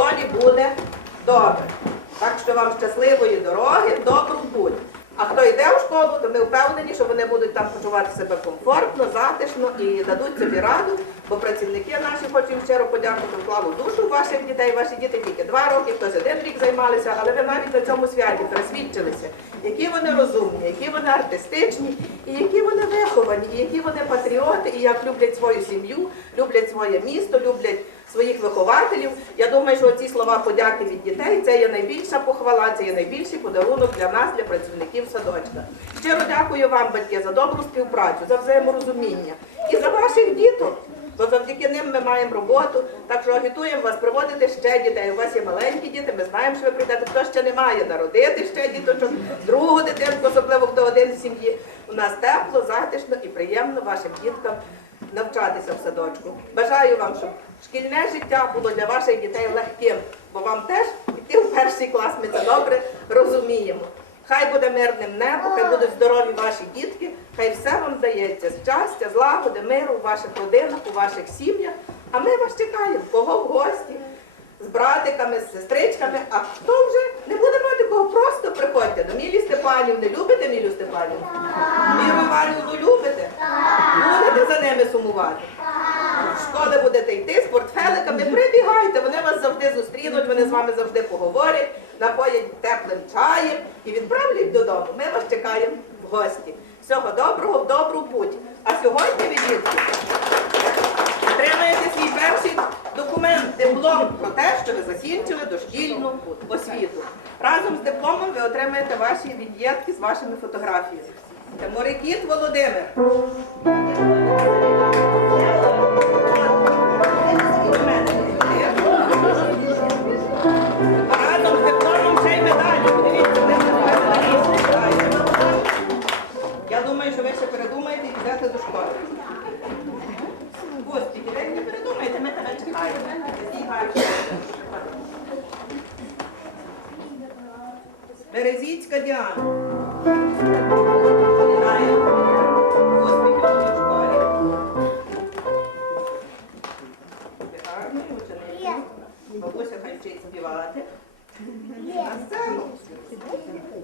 школі буде добре. Так що вам щасливої дороги, добру путь. А хто йде в школу, то ми впевнені, що вони будуть там почувати себе комфортно, затишно і дадуть собі раду, бо працівники наші, хочу їм щиро подякувати, вклали душу ваших дітей. Ваші діти тільки два роки, хтось один рік займалися, але ви навіть на цьому святі пересвідчилися, які вони розумні, які вони артистичні, і які вони виховані, і які вони патріоти, і як люблять свою сім'ю, люблять своє місто, люблять своїх вихователів. Я думаю, що ці слова подяки від дітей це є найбільша похвала, це є найбільший подарунок для нас, для працівників садочка. Щиро дякую вам, батьки, за добру співпрацю, за взаєморозуміння і за ваших діток. Бо завдяки ним ми маємо роботу. Так що агітуємо вас приводити ще дітей. У вас є маленькі діти, ми знаємо, що ви прийдете. Хто ще не має народити ще діточок, другу дитинку, особливо хто один в сім'ї. У нас тепло, затишно і приємно вашим діткам навчатися в садочку. Бажаю вам, щоб шкільне життя було для ваших дітей легким, бо вам теж йти в перший клас, ми це добре розуміємо. Хай буде мирним небо, хай будуть здорові ваші дітки, хай все вам дається щастя, злагоди, миру у ваших родинах, у ваших сім'ях. А ми вас чекаємо, кого в гості, з братиками, з сестричками. А хто вже не буде мати кого, просто приходьте до Мілі Степанівни. Любите Мілю Степанівну? Міру Іванівну любите? Будете за ними сумувати? В школи будете йти з портфеликами, прибігайте, вони вас завжди зустрінуть, вони з вами завжди поговорять, напоять теплим чаєм і відправлять додому. Ми вас чекаємо в гості. Всього доброго, в добру путь. А сьогодні ви, дітки, отримаєте свій перший документ, диплом про те, що ви закінчили дошкільну освіту. Разом з дипломом ви отримаєте ваші від'єдки з вашими фотографіями. Морикіт Володимир. Я думаю, що ви ще передумаєте і йдете до школи. Господи, ви не передумаєте, ми тебе чекаємо. Березіцька Діана. Бабуся хай вчить співати. На сцену.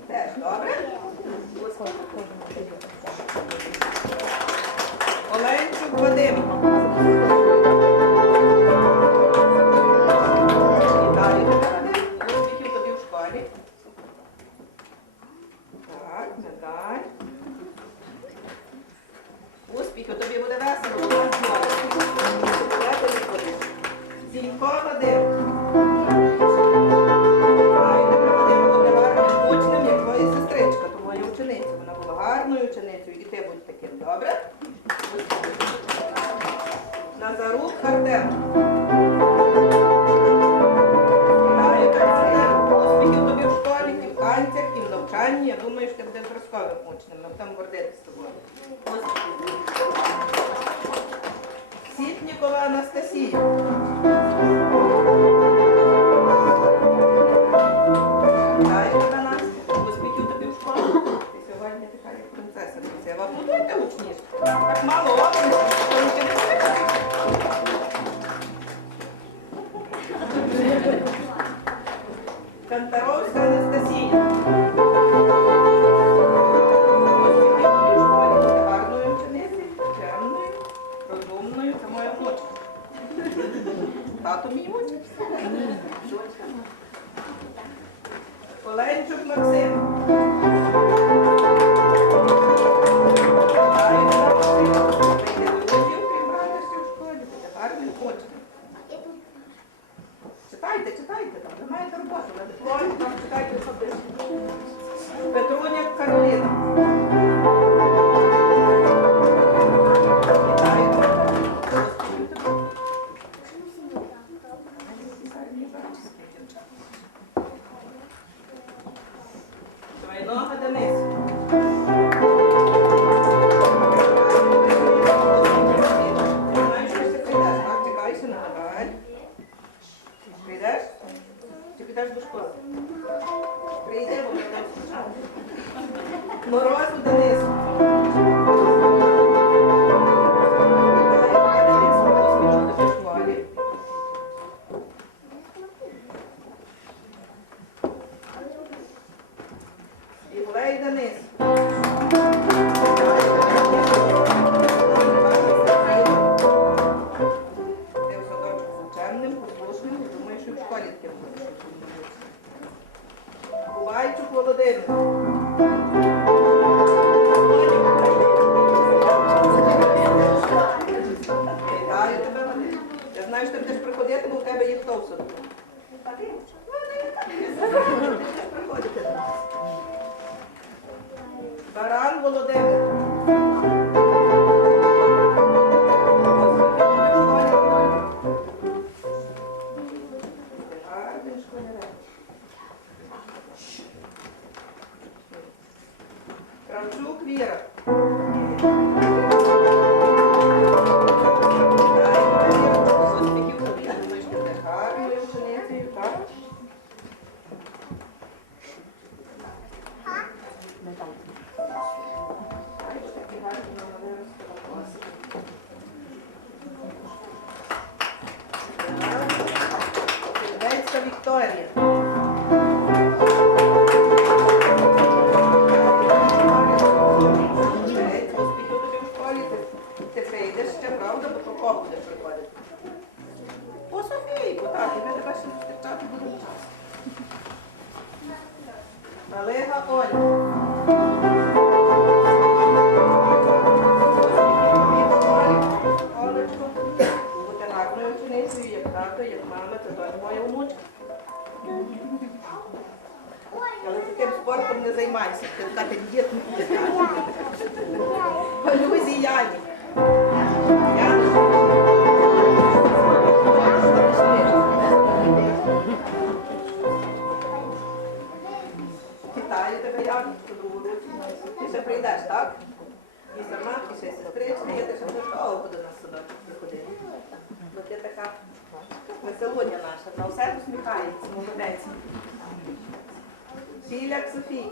Теж добре? Оленчук Вадим. Вітаю тебе, Вадим. Тобі в школі. Так, медаль. Успіхів тобі буде весело. Зінько Вадим. Читайте, читайте там, ви маєте роботу. але читайте особисто. Петруня Кароліна. vai da mesa. Спортом не займайся, ти така дітна. Полюзі Яні. Вітаю тебе, Яні. Ти ще прийдеш, так? І сама, і ще сестричка, я теж не того до нас сюди приходити. Бо ти така веселоня наша, на все усміхається, молодець. Філяк Софій.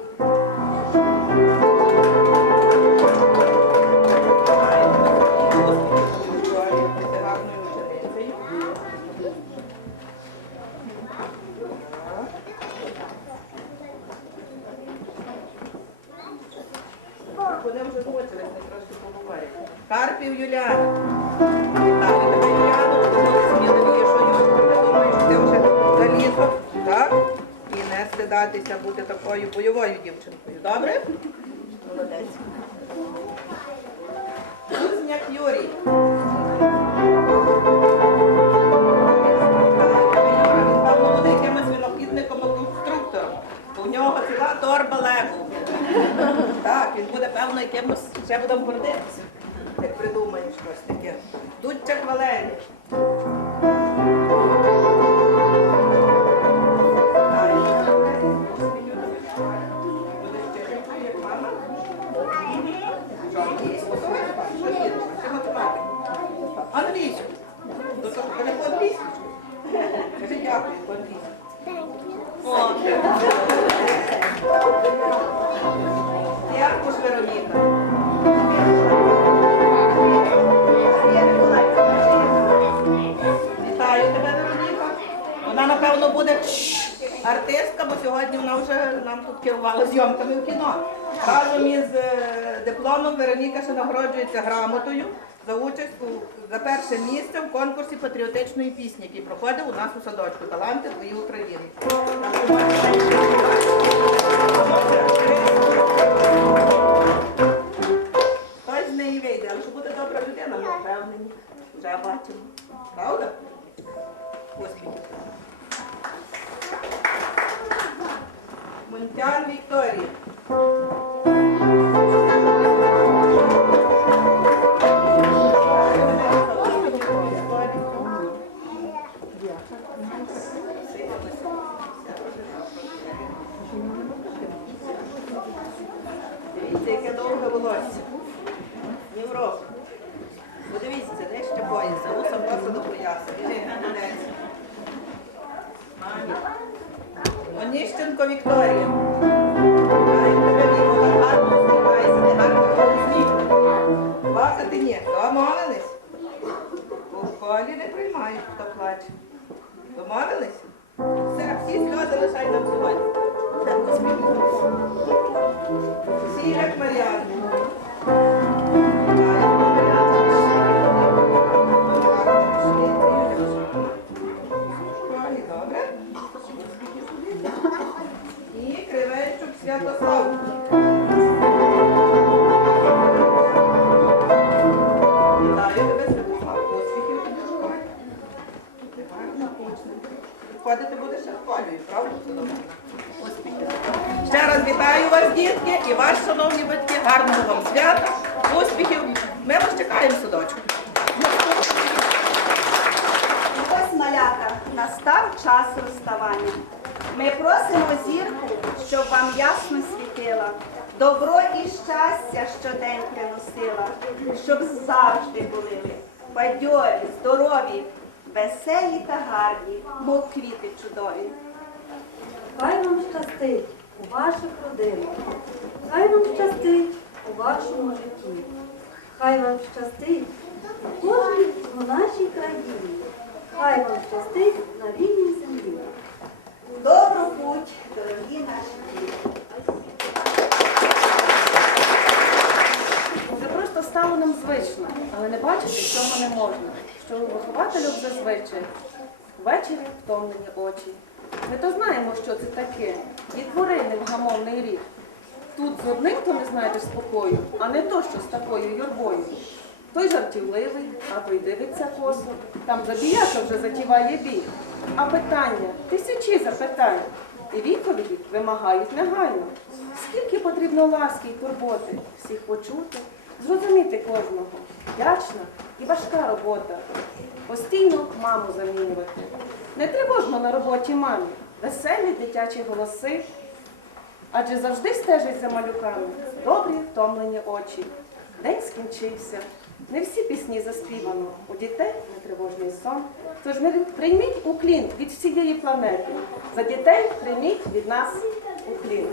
Вони вже змучились, не трошки поговорять. Карпів Юліана. Стидатися бути такою бойовою дівчинкою. Добре? Молодець. Кузняк Юрій. Буде якимось винахідником або конструктором. У нього ціла торба лего. Так, він буде, певно, якимось ще будемо гордитися, як придумає щось таке. Дудчак Валерій. Дякую Вероніка. Вітаю тебе, Вероніка. Вона, напевно, буде артистка, бо сьогодні вона вже нам тут керувала зйомками в кіно. Разом із е, дипломом Вероніка ще нагороджується грамотою за участь у за перше місце в конкурсі патріотичної пісні, який проходив у нас у садочку Таланти твої України. Хтось з неї вийде, але що буде добра людина, ми впевнені. Вже бачимо. Правда? Успіхів. Мунтян Вікторія. Гарно Вікторія. Плакати ні. Домовились? У школі не приймають, хто плаче. Домовились? Все, всі сльози лишай нам сьогодні. Всі як Мар'яна. Вас, і вас, шановні батьки, гарного вам свята, успіхів. Ми вас чекаємо в садочку. Ось маляка, настав час розставання. Ми просимо зірку, щоб вам ясно світила, добро і щастя щодень приносила, щоб завжди були ви бадьорі, здорові, веселі та гарні, мов квіти чудові. Хай вам щастить у ваших родинах, хай вам щастить у вашому житті, хай вам щастить у кожній у нашій країні, хай вам щастить на вільній землі. Добру путь, дорогі наші діти. Це просто стало нам звично, але не бачити цього не можна. Що у вихователю вже звичай. Ввечері втомлені очі. Ми то знаємо, що це таке. Дітвори невгамовний рік. Тут з одним, хто не знайдеш спокою, а не то, що з такою юрбою. Той жартівливий, а той дивиться косо. Там забіяка вже затіває бій. А питання тисячі запитань. І відповіді вимагають негайно. Скільки потрібно ласки й турботи, всіх почути, зрозуміти кожного. Вдячна і важка робота. Постійно маму замінювати. Не тривожно на роботі мамі, веселі дитячі голоси. Адже завжди стежить за малюками добрі втомлені очі. День скінчився. Не всі пісні заспівано. У дітей нетривожний сон. Тож ми прийміть уклін від всієї планети. За дітей прийміть від нас уклін.